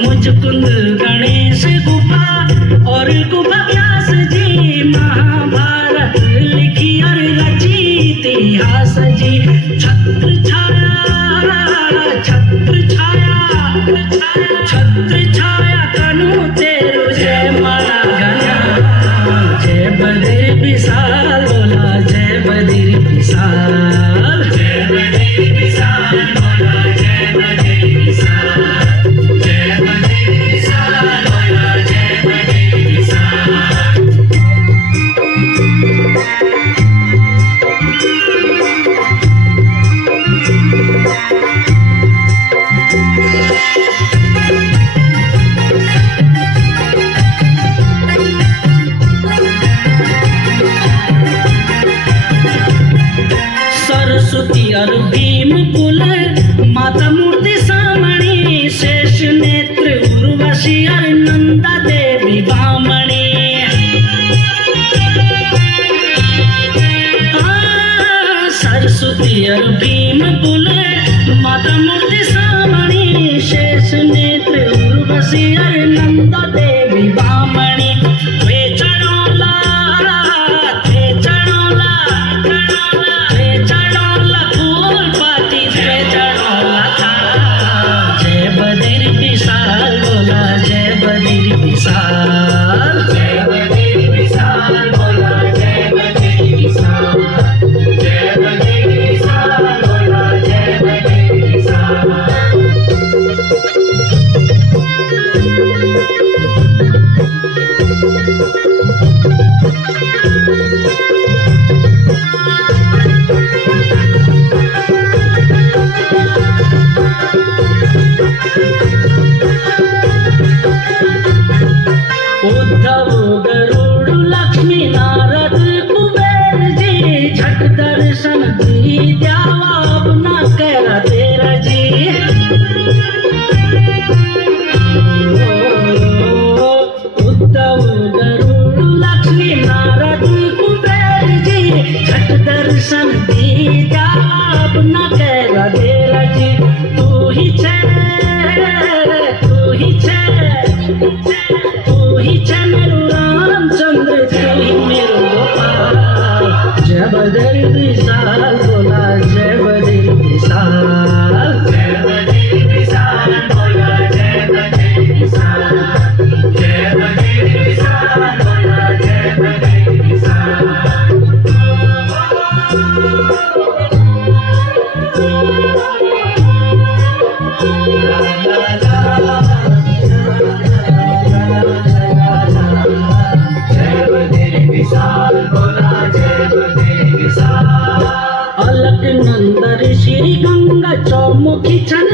मुझकुंद गणेश गुफा और गुफा व्यास जी महाभारत लिखी और रची इतिहास जी। छत्र छाया छत्र छाया छत्र छाया कनु तेरु जय मारा गया जय बद्री विशाल बोला जय बद्री विशाल जय बद्री विशाल बोला जय बद्री विशाल जय बद्री विशाल बोला जय बद्री विशाल। सरस्वती और भीम कुल माता मूर्ति सामणी शेष नेत्र उर्वशी और नंदा देवी बामणी। सरस्वती और भीम कुल माता मूर्ति सामणी शेष नेत्र उर्वशी और नंदा देवी बामणी। वे चढ़ोला फूलपति वे चढ़ोला था जय बद्री विशाल बोला जय बद्री विशाल जय बद्री विशाल बोला जय बद्री विशाल जय बद्री विशाल बोला जय बद्री विशाल। उद्धव गरुड़ लक्ष्मी नारद कुबेर जी झट दर्शन दी द्यावा अब न करा तेरा जी। उद्धव गरुड़ लक्ष्मी नारद कुबेर जी झट दर्शन दी द्यावा अब न करा तेरा जी। तू ही छे मेरू रामचंद्र तू ही मेरू गोपाल जय बद्री विशाल बोला जय बद्री विशाल जय बद्री विशाल बोला जय बद्री विशाल जय बद्री विशाल बोला जय बद्री विशाल। अलक नंदर श्री गंगा चौमुखी छन